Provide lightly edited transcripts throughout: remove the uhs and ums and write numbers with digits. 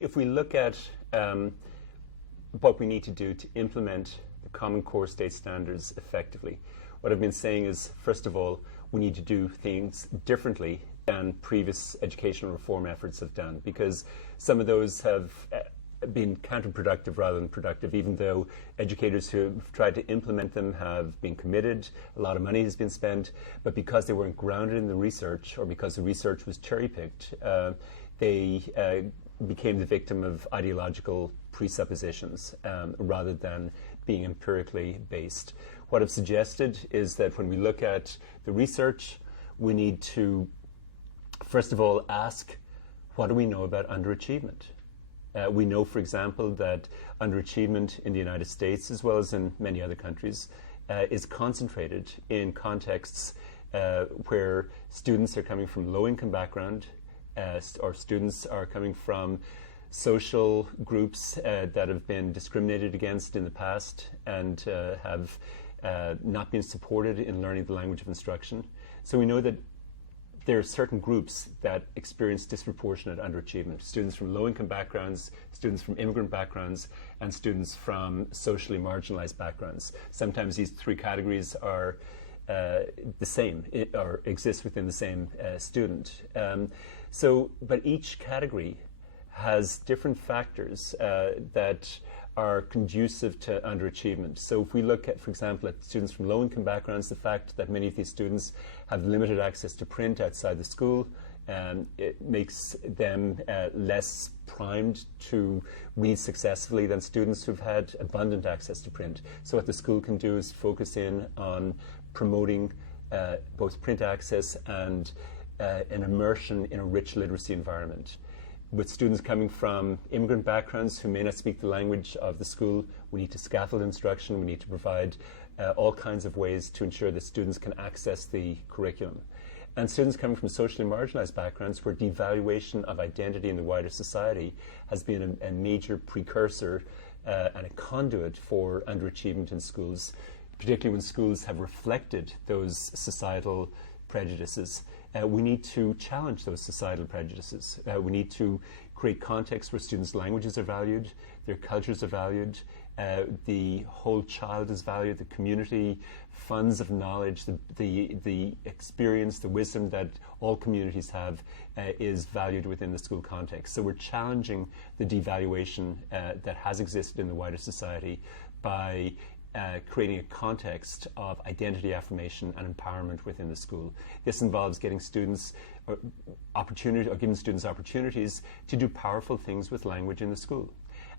If we look at what we need to do to implement the Common Core State Standards effectively, what I've been saying is, first of all, we need to do things differently than previous educational reform efforts have done, because some of those have been counterproductive rather than productive, even though educators who have tried to implement them have been committed, a lot of money has been spent, but because they weren't grounded in the research, or because the research was cherry-picked, they became the victim of ideological presuppositions rather than being empirically based. What I've suggested is that when we look at the research, we need to, first of all, ask, what do we know about underachievement? We know, for example, that underachievement in the United States, as well as in many other countries, is concentrated in contexts where students are coming from low-income background, or students are coming from social groups that have been discriminated against in the past and have not been supported in learning the language of instruction. So we know that there are certain groups that experience disproportionate underachievement. Students from low-income backgrounds, students from immigrant backgrounds, and students from socially marginalized backgrounds. Sometimes these three categories are the same, or exist within the same student. But each category has different factors that are conducive to underachievement. So if we look at, for example, at students from low-income backgrounds, the fact that many of these students have limited access to print outside the school, it makes them less primed to read successfully than students who've had abundant access to print. So what the school can do is focus in on promoting both print access and an immersion in a rich literacy environment. With students coming from immigrant backgrounds who may not speak the language of the school, we need to scaffold instruction, we need to provide all kinds of ways to ensure that students can access the curriculum. And students coming from socially marginalized backgrounds, where devaluation of identity in the wider society has been a major precursor and a conduit for underachievement in schools, particularly when schools have reflected those societal prejudices. We need to challenge those societal prejudices. We need to create contexts where students' languages are valued, their cultures are valued, the whole child is valued, the community funds of knowledge, the experience, the wisdom that all communities have is valued within the school context. So we're challenging the devaluation that has existed in the wider society by creating a context of identity affirmation and empowerment within the school. This involves getting students giving students opportunities to do powerful things with language in the school.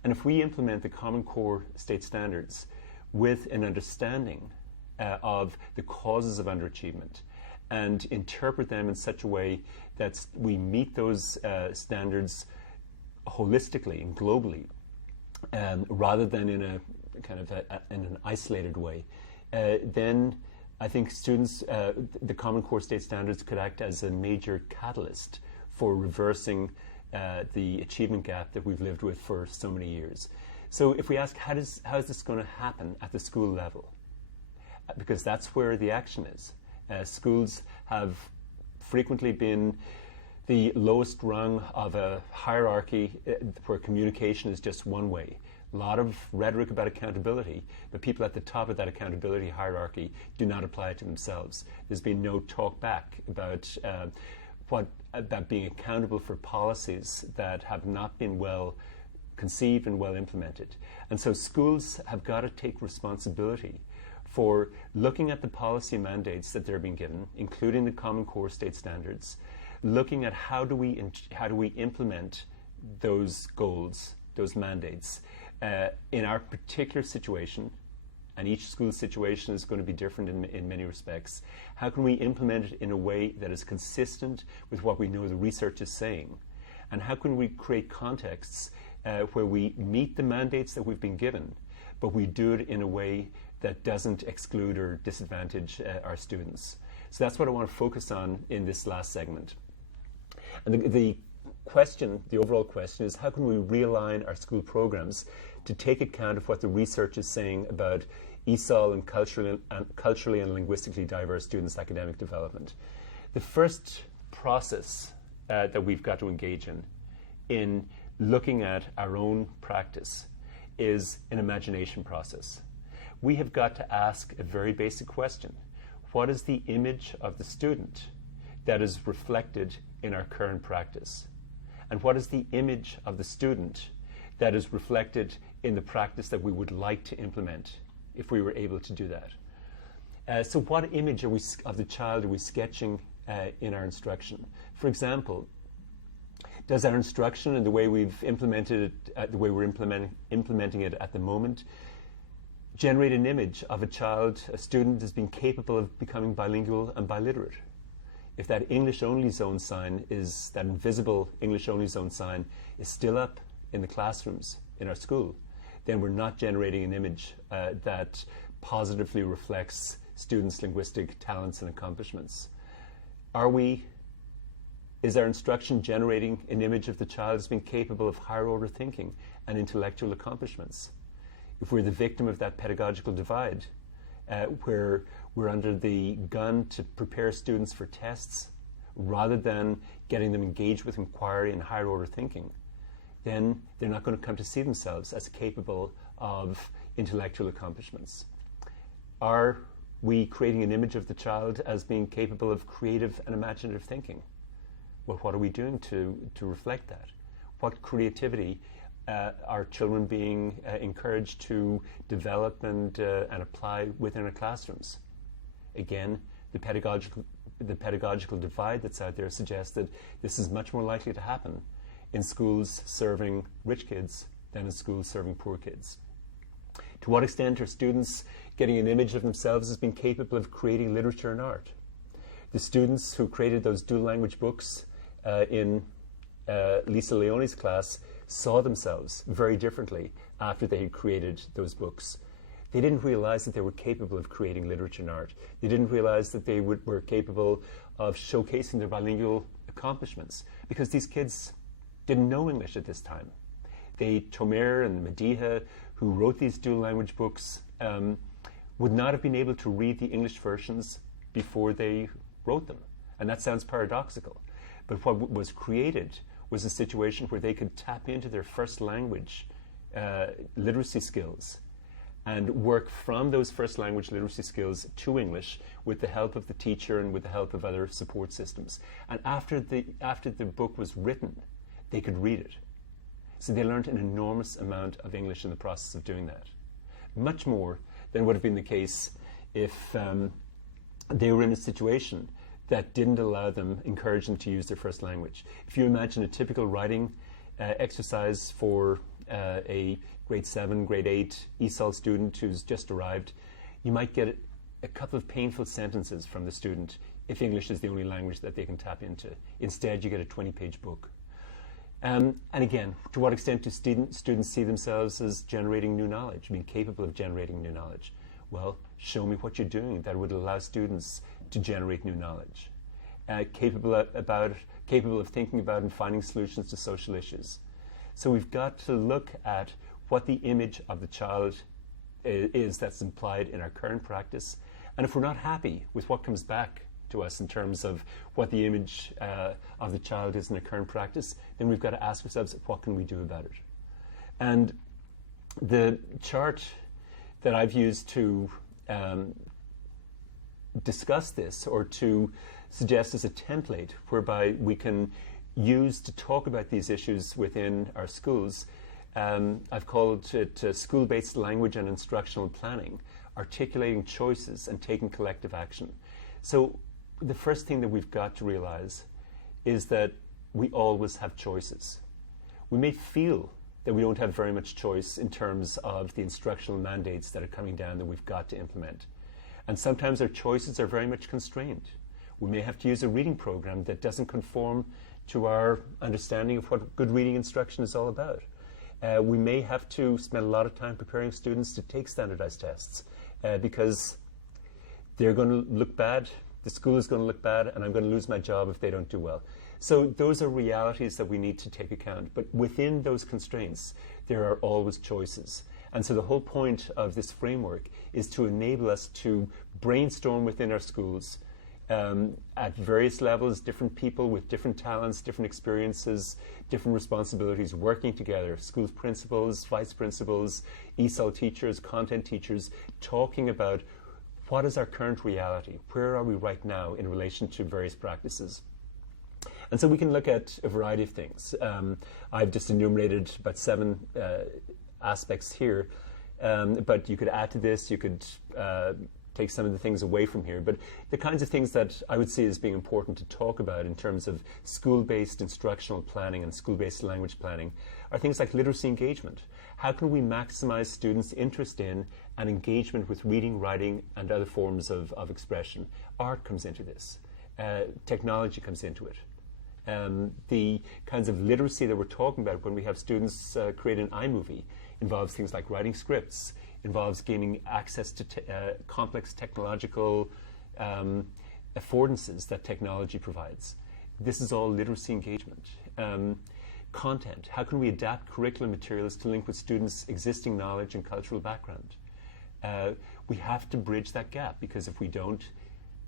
And if we implement the Common Core State Standards with an understanding of the causes of underachievement and interpret them in such a way that we meet those standards holistically and globally, rather than in a kind of in an isolated way, then I think students, the Common Core State Standards could act as a major catalyst for reversing the achievement gap that we've lived with for so many years. So if we ask, how is this going to happen at the school level? Because that's where the action is. Schools have frequently been the lowest rung of a hierarchy where communication is just one way. A lot of rhetoric about accountability, but people at the top of that accountability hierarchy do not apply it to themselves. There's been no talk back about about being accountable for policies that have not been well conceived and well implemented. And so schools have got to take responsibility for looking at the policy mandates that they're being given, including the Common Core State Standards, looking at how do we implement those goals, those mandates, in our particular situation, and each school's situation is going to be different in many respects. How can we implement it in a way that is consistent with what we know the research is saying? And how can we create contexts where we meet the mandates that we've been given, but we do it in a way that doesn't exclude or disadvantage our students? So that's what I want to focus on in this last segment. And the overall question is, how can we realign our school programs to take account of what the research is saying about ESOL and culturally and linguistically diverse students' academic development? The first process that we've got to engage in looking at our own practice is an imagination process. We have got to ask a very basic question. What is the image of the student that is reflected in our current practice? And what is the image of the student that is reflected in the practice that we would like to implement if we were able to do that? So what image of the child are we sketching in our instruction? For example, does our instruction and the way we've implemented it, the way we're implementing it at the moment, generate an image of a child, a student, as being capable of becoming bilingual and biliterate? If that English-only zone sign is, that invisible English-only zone sign is still up in the classrooms in our school, then we're not generating an image that positively reflects students' linguistic talents and accomplishments. Is our instruction generating an image of the child as being capable of higher order thinking and intellectual accomplishments? If we're the victim of that pedagogical divide, where we're under the gun to prepare students for tests rather than getting them engaged with inquiry and higher order thinking, then they're not going to come to see themselves as capable of intellectual accomplishments. Are we creating an image of the child as being capable of creative and imaginative thinking? Well, what are we doing to reflect that? What creativity are children being encouraged to develop and apply within our classrooms? Again, the pedagogical divide that's out there suggests that this is much more likely to happen in schools serving rich kids than in schools serving poor kids. To what extent are students getting an image of themselves as being capable of creating literature and art? The students who created those dual language books in Lisa Leone's class saw themselves very differently after they had created those books. They didn't realize that they were capable of creating literature and art. They didn't realize that they were capable of showcasing their bilingual accomplishments, because these kids didn't know English at this time. Tomer and Mediha, who wrote these dual language books, would not have been able to read the English versions before they wrote them. And that sounds paradoxical. But what was created was a situation where they could tap into their first language literacy skills and work from those first language literacy skills to English with the help of the teacher and with the help of other support systems. And after the book was written, they could read it. So they learned an enormous amount of English in the process of doing that. Much more than would have been the case if they were in a situation that didn't encourage them to use their first language. If you imagine a typical writing exercise for a grade 7, grade 8 ESOL student who's just arrived, you might get a couple of painful sentences from the student if English is the only language that they can tap into. Instead, you get a 20-page book. And again, to what extent do students see themselves as generating new knowledge, being capable of generating new knowledge? Well, show me what you're doing that would allow students to generate new knowledge. Capable of thinking about and finding solutions to social issues. So we've got to look at what the image of the child is that's implied in our current practice. And if we're not happy with what comes back to us in terms of what the image of the child is in our current practice, then we've got to ask ourselves, what can we do about it? And the chart that I've used to discuss this, or to suggest as a template whereby we can use to talk about these issues within our schools, I've called it school-based language and instructional planning, articulating choices and taking collective action. So the first thing that we've got to realize is that we always have choices. We may feel that we don't have very much choice in terms of the instructional mandates that are coming down that we've got to implement. And sometimes our choices are very much constrained. We may have to use a reading program that doesn't conform to our understanding of what good reading instruction is all about. We may have to spend a lot of time preparing students to take standardized tests because they're going to look bad, the school is going to look bad, and I'm going to lose my job if they don't do well. So those are realities that we need to take account. But within those constraints, there are always choices. And so the whole point of this framework is to enable us to brainstorm within our schools at various levels, different people with different talents, different experiences, different responsibilities, working together, school principals, vice principals, ESOL teachers, content teachers, talking about what is our current reality, where are we right now in relation to various practices. And so we can look at a variety of things. I've just enumerated about 7 aspects here, but you could add to this, you could take some of the things away from here. But the kinds of things that I would see as being important to talk about in terms of school-based instructional planning and school-based language planning are things like literacy engagement. How can we maximize students' interest in and engagement with reading, writing, and other forms of expression? Art comes into this. Technology comes into it. The kinds of literacy that we're talking about when we have students create an iMovie involves things like writing scripts, involves gaining access to complex technological affordances that technology provides. This is all literacy engagement. Content, how can we adapt curriculum materials to link with students' existing knowledge and cultural background? We have to bridge that gap, because if we don't,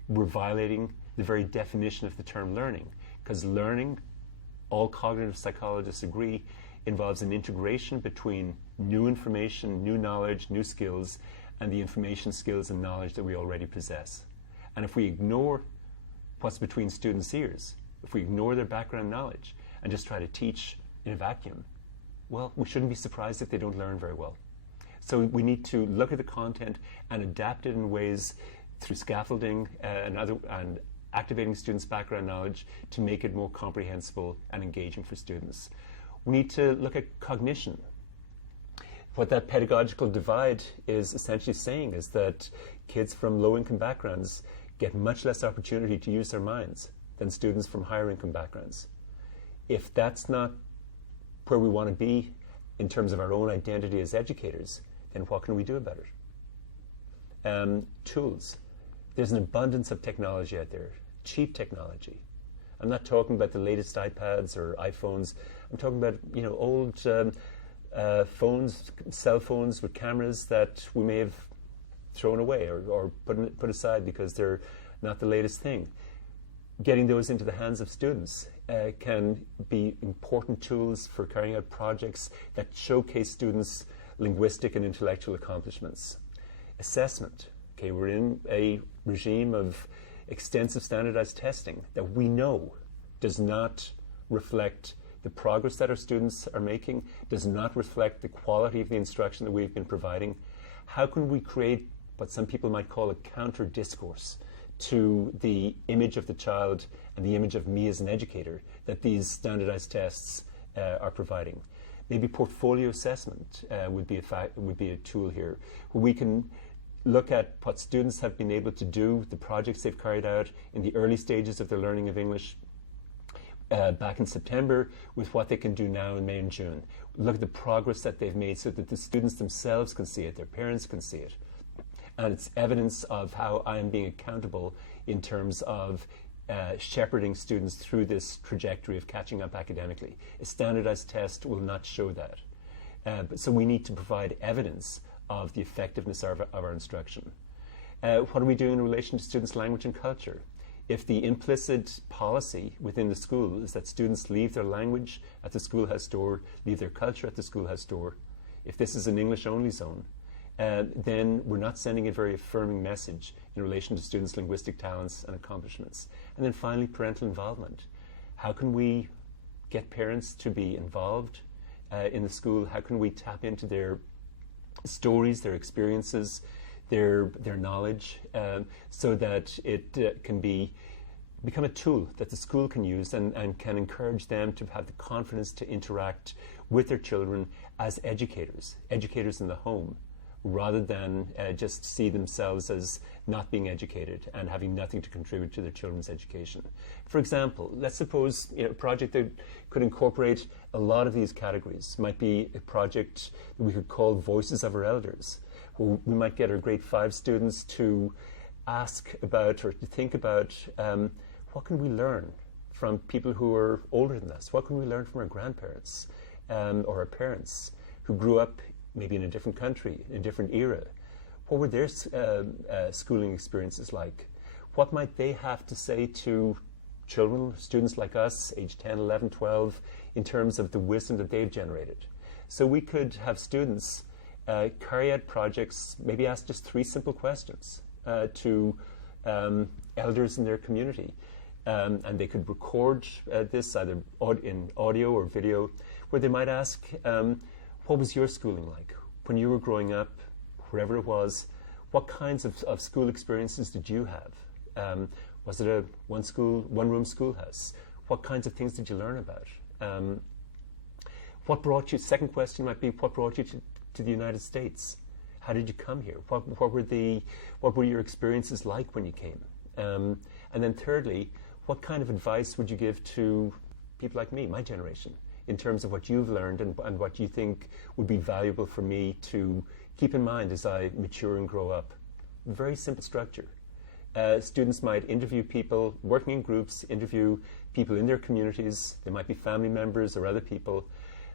we're violating the very definition of the term learning. Because learning, all cognitive psychologists agree, involves an integration between new information, new knowledge, new skills, and the information, skills, and knowledge that we already possess. And if we ignore what's between students' ears, if we ignore their background knowledge and just try to teach in a vacuum, well, we shouldn't be surprised if they don't learn very well. So we need to look at the content and adapt it in ways through scaffolding and activating students' background knowledge to make it more comprehensible and engaging for students. We need to look at cognition. What that pedagogical divide is essentially saying is that kids from low-income backgrounds get much less opportunity to use their minds than students from higher-income backgrounds. If that's not where we want to be in terms of our own identity as educators, then what can we do about it? Tools. There's an abundance of technology out there, cheap technology. I'm not talking about the latest iPads or iPhones. I'm talking about old phones, cell phones with cameras that we may have thrown away or put aside because they're not the latest thing. Getting those into the hands of students can be important tools for carrying out projects that showcase students' linguistic and intellectual accomplishments. Assessment. Okay, we're in a regime of extensive standardized testing that we know does not reflect the progress that our students are making, does not reflect the quality of the instruction that we've been providing. How can we create what some people might call a counter discourse to the image of the child and the image of me as an educator that these standardized tests are providing? Maybe portfolio assessment would be a tool here, where we can look at what students have been able to do, the projects they've carried out in the early stages of their learning of English back in September with what they can do now in May and June. Look at the progress that they've made so that the students themselves can see it, their parents can see it. And it's evidence of how I am being accountable in terms of shepherding students through this trajectory of catching up academically. A standardized test will not show that. So we need to provide evidence of the effectiveness of our instruction. What are we doing in relation to students' language and culture? If the implicit policy within the school is that students leave their language at the schoolhouse door, leave their culture at the schoolhouse door, if this is an English-only zone, then we're not sending a very affirming message in relation to students' linguistic talents and accomplishments. And then finally, parental involvement. How can we get parents to be involved in the school? How can we tap into their stories, their experiences, their knowledge, so that it can become a tool that the school can use and can encourage them to have the confidence to interact with their children as educators in the home, rather than just see themselves as not being educated and having nothing to contribute to their children's education. For example, let's suppose a project that could incorporate a lot of these categories might be a project that we could call Voices of Our Elders, where we might get our grade 5 students to ask about or to think about what can we learn from people who are older than us? What can we learn from our grandparents or our parents who grew up maybe in a different country, in a different era? What were their schooling experiences like? what might they have to say to children, students like us, age 10, 11, 12, in terms of the wisdom that they've generated? So we could have students carry out projects, maybe ask just 3 simple questions to elders in their community. And they could record this either in audio or video, where they might ask, what was your schooling like? When you were growing up, wherever it was, what kinds of school experiences did you have? Was it a one-room schoolhouse? What kinds of things did you learn about? What brought you, second question might be, what brought you to the United States? How did you come here? What were your experiences like when you came? And then thirdly, what kind of advice would you give to people like me, my generation, in terms of what you've learned and what you think would be valuable for me to keep in mind as I mature and grow up? Very simple structure. Students might interview people, working in groups, interview people in their communities. They might be family members or other people.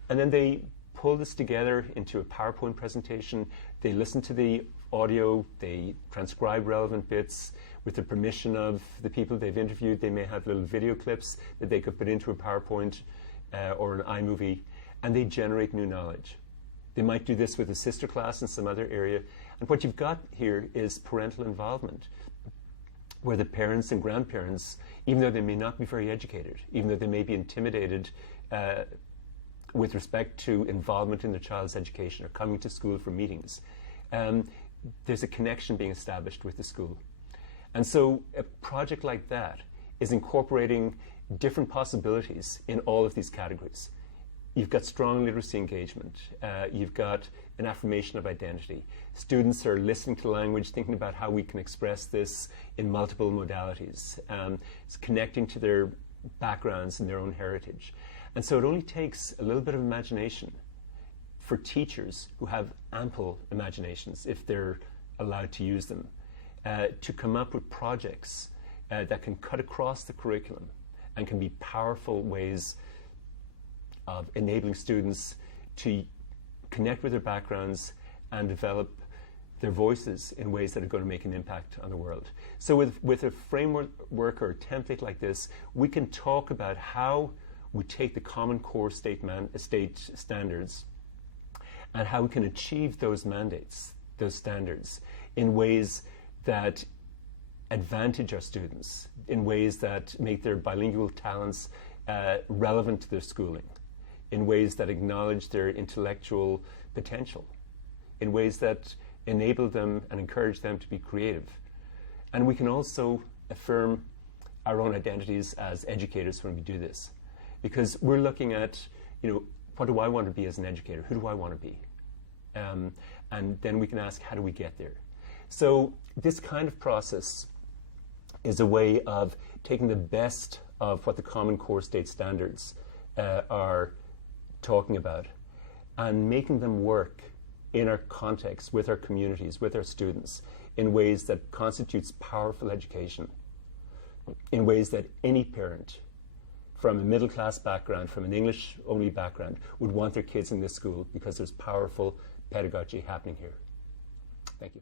And then they pull this together into a PowerPoint presentation. They listen to the audio, they transcribe relevant bits. With the permission of the people they've interviewed, they may have little video clips that they could put into a PowerPoint or an iMovie, and they generate new knowledge. They might do this with a sister class in some other area. And what you've got here is parental involvement, where the parents and grandparents, even though they may not be very educated, even though they may be intimidated with respect to involvement in their child's education or coming to school for meetings, there's a connection being established with the school. And so a project like that is incorporating different possibilities in all of these categories. You've got strong literacy engagement. You've got an affirmation of identity. Students are listening to language, thinking about how we can express this in multiple modalities. It's connecting to their backgrounds and their own heritage. And so it only takes a little bit of imagination for teachers who have ample imaginations, if they're allowed to use them, to come up with projects that can cut across the curriculum and can be powerful ways of enabling students to connect with their backgrounds and develop their voices in ways that are going to make an impact on the world. So with a framework or a template like this, we can talk about how we take the Common Core state standards and how we can achieve those mandates, those standards, in ways that advantage our students, in ways that make their bilingual talents relevant to their schooling, in ways that acknowledge their intellectual potential, in ways that enable them and encourage them to be creative. And we can also affirm our own identities as educators when we do this, because we're looking at, what do I want to be as an educator? Who do I want to be? And then we can ask, how do we get there? So this kind of process is a way of taking the best of what the Common Core state standards are talking about and making them work in our context, with our communities, with our students, in ways that constitutes powerful education, in ways that any parent from a middle-class background, from an English-only background, would want their kids in this school, because there's powerful pedagogy happening here. Thank you.